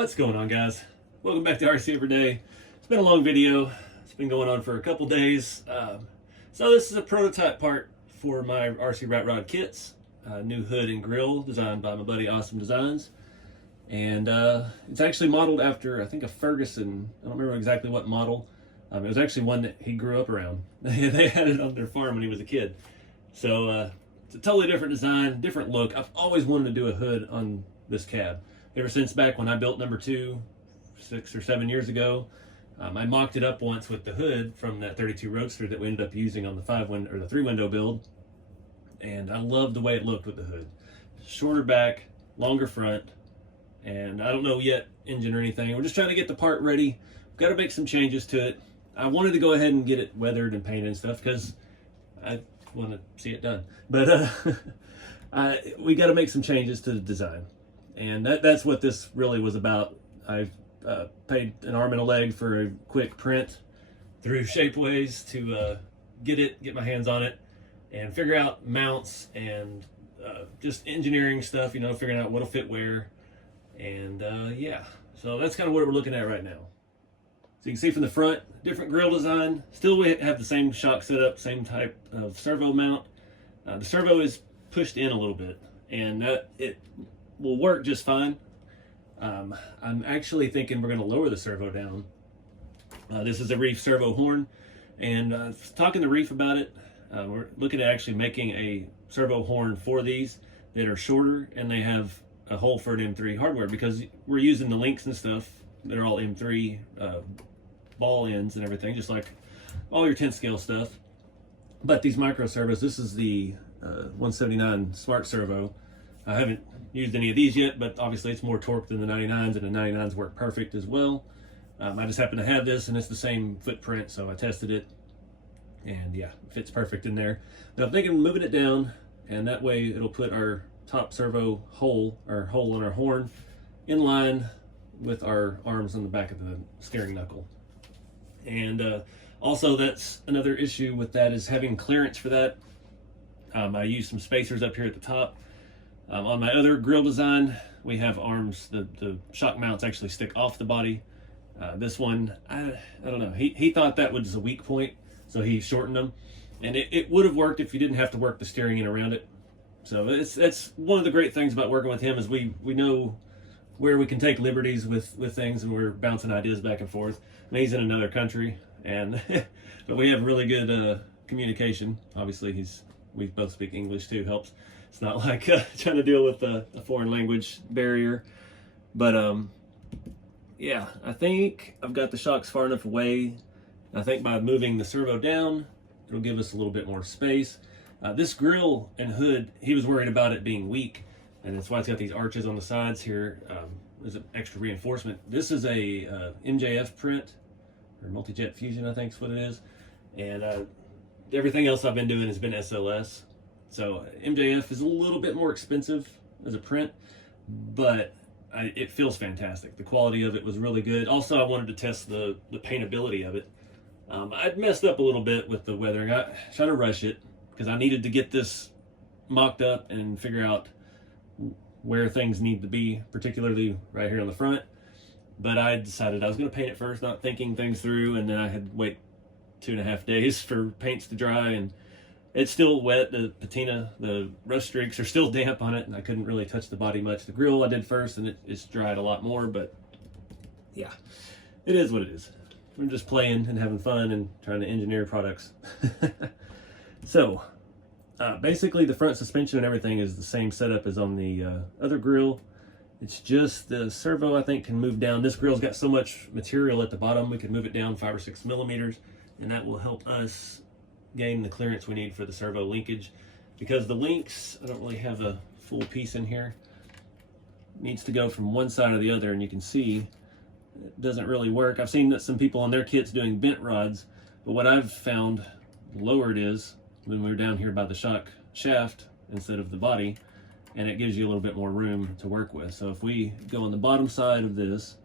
What's going on, guys? Welcome back to RCeveryday. It's been a long video. It's been going on for a couple days. So this is a prototype part for my RC rat rod kits. New hood and grill designed by my buddy Awesome Designs. And it's actually modeled after, I think, a Ferguson. I don't remember exactly what model. It was actually one that he grew up around. They had it on their farm when he was a kid. So it's a totally different design, different look. I've always wanted to do a hood on this cab. Ever since back when I built number 2, 6 or 7 years ago. I mocked it up once with the hood from that 32 Roadster that we ended up using on the 3-window build. And I loved the way it looked with the hood. Shorter back, longer front, and I don't know yet engine or anything. We're just trying to get the part ready. We've got to make some changes to it. I wanted to go ahead and get it weathered and painted and stuff because I want to see it done. But we got to make some changes to the design. And that's what this really was about. I paid an arm and a leg for a quick print through Shapeways to get my hands on it and figure out mounts and just engineering stuff, you know, figuring out what'll fit where. And yeah, so that's kind of what we're looking at right now. So you can see from the front, different grille design. Still we have the same shock setup, same type of servo mount. The servo is pushed in a little bit, and it will work just fine. I'm actually thinking we're going to lower the servo down. This is a Reef servo horn, and talking to Reef about it, we're looking at actually making a servo horn for these that are shorter, and they have a hole for an M3 hardware because we're using the links and stuff that are all M3 ball ends and everything, just like all your 10 scale stuff. But these micro servos, this is the 179 Smart Servo. I haven't used any of these yet, but obviously it's more torque than the 99s, and the 99s work perfect as well. I just happen to have this, and it's the same footprint, so I tested it, and yeah, it fits perfect in there. But I'm thinking of moving it down, and that way it'll put our top servo hole in our horn in line with our arms on the back of the steering knuckle. And also, that's another issue with that is having clearance for that. I use some spacers up here at the top. On my other grill design, we have arms, the shock mounts actually stick off the body. This one, I don't know, he thought that was a weak point, so he shortened them. And it would have worked if you didn't have to work the steering in around it. So that's one of the great things about working with him is we know where we can take liberties with things, and we're bouncing ideas back and forth. I mean, he's in another country, and but we have really good communication. Obviously, we both speak English too, helps. It's not like trying to deal with a foreign language barrier. But yeah, I think I've got the shocks far enough away. I think by moving the servo down, it'll give us a little bit more space. This grill and hood, he was worried about it being weak, and that's why it's got these arches on the sides here. There's an extra reinforcement. This is a MJF print, or multi-jet fusion, I think is what it is. And everything else I've been doing has been SLS. So MJF is a little bit more expensive as a print, but it feels fantastic. The quality of it was really good. Also, I wanted to test the paintability of it. I'd messed up a little bit with the weathering. I tried to rush it because I needed to get this mocked up and figure out where things need to be, particularly right here on the front. But I decided I was going to paint it first, not thinking things through, and then I had to wait 2.5 days for paints to dry, and it's still wet. The patina, the rust streaks are still damp on it, and I couldn't really touch the body much. The grill I did first, and it's dried a lot more, but yeah, it is what it is. We're just playing and having fun and trying to engineer products. So basically the front suspension and everything is the same setup as on the other grill. It's just the servo, I think, can move down. This grill's got so much material at the bottom, we can move it down 5 or 6 millimeters, and that will help us gain the clearance we need for the servo linkage. Because the links, I don't really have a full piece in here, it needs to go from one side or the other, and you can see it doesn't really work. I've seen that some people on their kits doing bent rods, but what I've found, the lower it is when we're down here by the shock shaft instead of the body, and it gives you a little bit more room to work with. So if we go on the bottom side of this,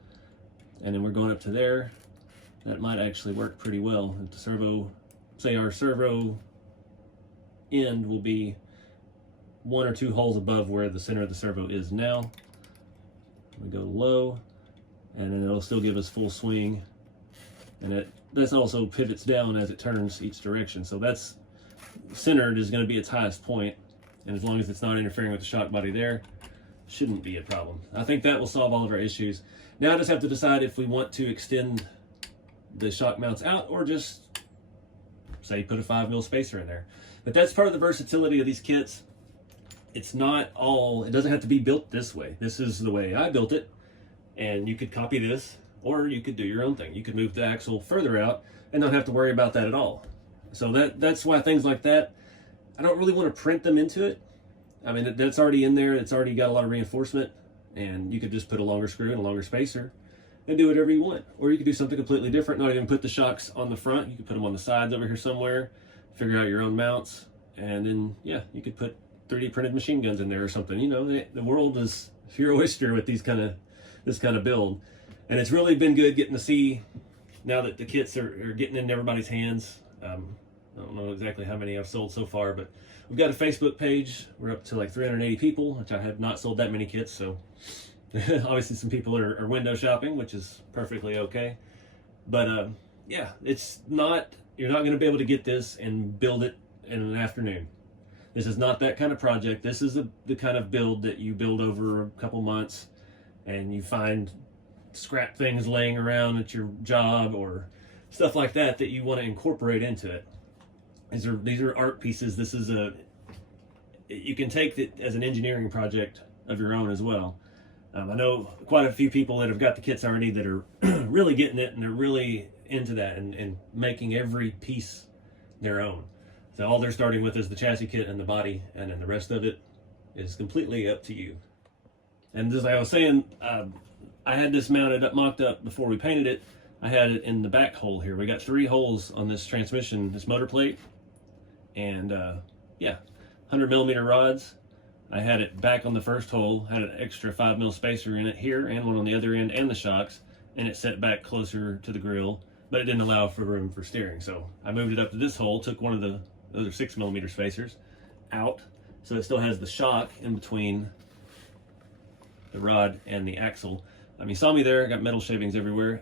and then we're going up to there, that might actually work pretty well. If the servo, say our servo end will be 1 or 2 holes above where the center of the servo is now. We go low, and then it'll still give us full swing. And this also pivots down as it turns each direction. So that's centered is going to be its highest point, and as long as it's not interfering with the shock body there, shouldn't be a problem. I think that will solve all of our issues. Now I just have to decide if we want to extend the shock mounts out or just say put a 5mm spacer in there. But that's part of the versatility of these kits. It's not all, it doesn't have to be built this way. This is the way I built it, and you could copy this, or you could do your own thing. You could move the axle further out and not have to worry about that at all. So that's why things like that, I don't really want to print them into it. I mean, that's already in there. It's already got a lot of reinforcement, and you could just put a longer screw and a longer spacer and do whatever you want. Or you could do something completely different, not even put the shocks on the front. You could put them on the sides over here somewhere, figure out your own mounts, and then, yeah, you could put 3D printed machine guns in there or something. You know, the world is your oyster with this kind of build. And it's really been good getting to see, now that the kits are getting in everybody's hands. I don't know exactly how many I've sold so far, but we've got a Facebook page. We're up to like 380 people, which I have not sold that many kits, so obviously some people are window shopping, which is perfectly okay. But yeah, you're not going to be able to get this and build it in an afternoon. This is not that kind of project. This is the kind of build that you build over a couple months, and you find scrap things laying around at your job or stuff like that you want to incorporate into it. These are art pieces. This is you can take it as an engineering project of your own as well. I know quite a few people that have got the kits already that are really getting it, and they're really into that and making every piece their own. So all they're starting with is the chassis kit and the body, and then the rest of it is completely up to you. And as I was saying, I had this mocked up before we painted it. I had it in the back hole here. We got 3 holes on this transmission, this motor plate, and yeah, 100mm rods. I had it back on the first hole, had an extra 5mm spacer in it here and one on the other end, and the shocks, and it set back closer to the grill, but it didn't allow for room for steering. So I moved it up to this hole, took one of the other 6mm spacers out, so it still has the shock in between the rod and the axle. I mean, you saw me there, I got metal shavings everywhere.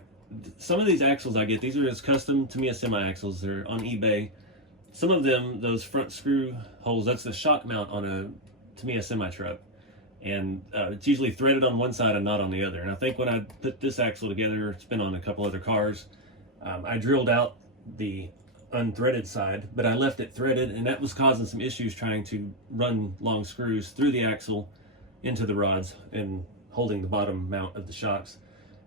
Some of these axles I get, these are as custom to me as semi-axles. They're on eBay. Some of them, those front screw holes, that's the shock mount on to me, a semi-truck. And it's usually threaded on one side and not on the other. And I think when I put this axle together, it's been on a couple other cars, I drilled out the unthreaded side, but I left it threaded, and that was causing some issues trying to run long screws through the axle into the rods and holding the bottom mount of the shocks.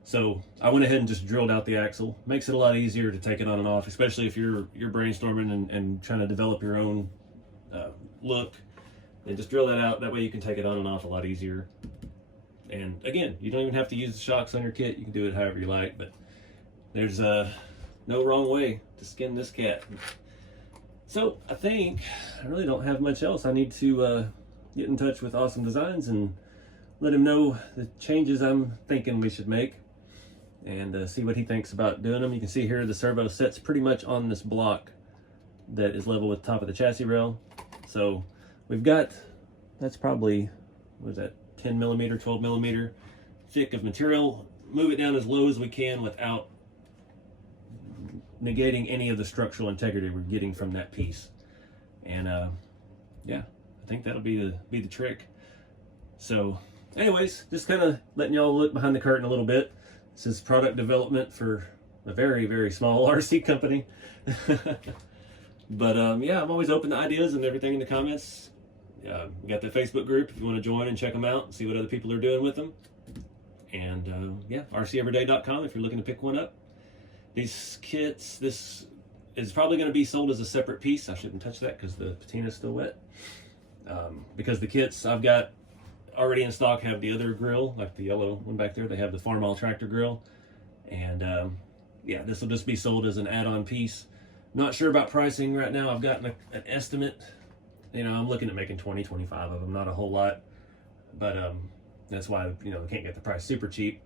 So I went ahead and just drilled out the axle. Makes it a lot easier to take it on and off, especially if you're brainstorming and trying to develop your own look. And just drill that out. That way you can take it on and off a lot easier. And again, you don't even have to use the shocks on your kit. You can do it however you like, but there's no wrong way to skin this cat. So I think I really don't have much else. I need to get in touch with Awesome Designs and let him know the changes I'm thinking we should make, and see what he thinks about doing them. You can see here the servo sets pretty much on this block that is level with the top of the chassis rail. So we've got, that's probably, what is that, 10mm, 12mm thick of material. Move it down as low as we can without negating any of the structural integrity we're getting from that piece. And yeah, I think that'll be the trick. So anyways, just kind of letting y'all look behind the curtain a little bit. This is product development for a very, very small RC company. But yeah, I'm always open to ideas and everything in the comments. We got the Facebook group if you want to join and check them out and see what other people are doing with them. And yeah, RCeveryday.com if you're looking to pick one up. These kits, this is probably going to be sold as a separate piece. I shouldn't touch that because the patina is still wet. Because the kits I've got already in stock have the other grill, like the yellow one back there. They have the Farmall tractor grill. And yeah, this will just be sold as an add-on piece. Not sure about pricing right now. I've gotten an estimate. You know, I'm looking at making 20, 25 of them, not a whole lot. But that's why, you know, we can't get the price super cheap.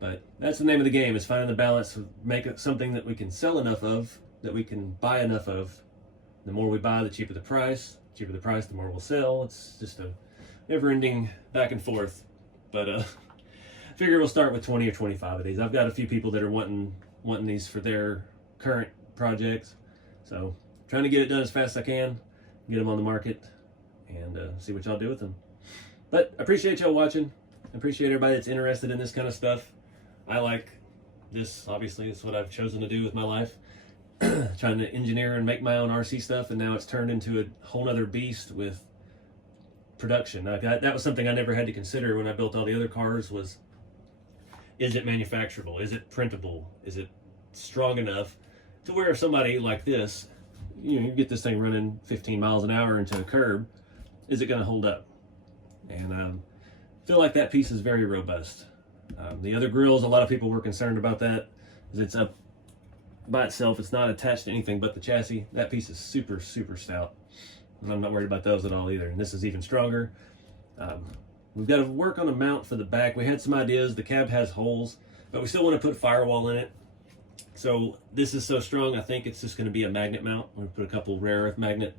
But that's the name of the game, is finding the balance of make it something that we can sell enough of, that we can buy enough of. The more we buy, the cheaper the price. The cheaper the price, the more we'll sell. It's just a never-ending back and forth. But figure we'll start with 20 or 25 of these. I've got a few people that are wanting these for their current projects, so trying to get it done as fast as I can, get them on the market, and see what y'all do with them. But I appreciate y'all watching. I appreciate everybody that's interested in this kind of stuff. I like this, obviously. It's what I've chosen to do with my life. Trying to engineer and make my own RC stuff, and now it's turned into a whole other beast with production. That was something I never had to consider when I built all the other cars, was, is it manufacturable? Is it printable? Is it strong enough to where if somebody like this, you get this thing running 15 miles an hour into a curb, is it going to hold up? And I feel like that piece is very robust. The other grills, a lot of people were concerned about that, because it's up by itself. It's not attached to anything but the chassis. That piece is super, super stout, and I'm not worried about those at all either. And this is even stronger. We've got to work on a mount for the back. We had some ideas. The cab has holes, but we still want to put firewall in it. So this is so strong, I think it's just going to be a magnet mount. We're going to put a couple rare earth magnet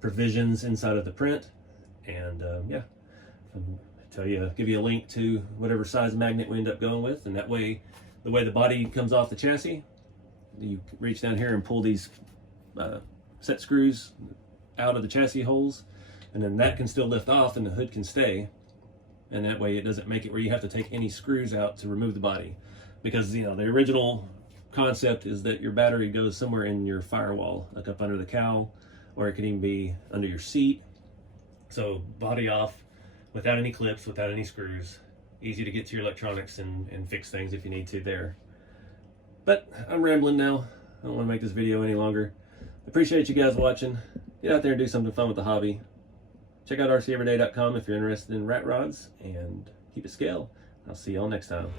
provisions inside of the print, and yeah, give you a link to whatever size magnet we end up going with, and that way, the way the body comes off the chassis, you reach down here and pull these set screws out of the chassis holes, and then that can still lift off and the hood can stay, and that way it doesn't make it where you have to take any screws out to remove the body, because the original concept is that your battery goes somewhere in your firewall, like up under the cowl, or it could even be under your seat. So body off, without any clips, without any screws, easy to get to your electronics and fix things if you need to there. But I'm rambling now. I don't want to make this video any longer. Appreciate you guys watching. Get out there and do something fun with the hobby. Check out RCeveryday.com if you're interested in rat rods, and keep it scale. I'll see y'all next time.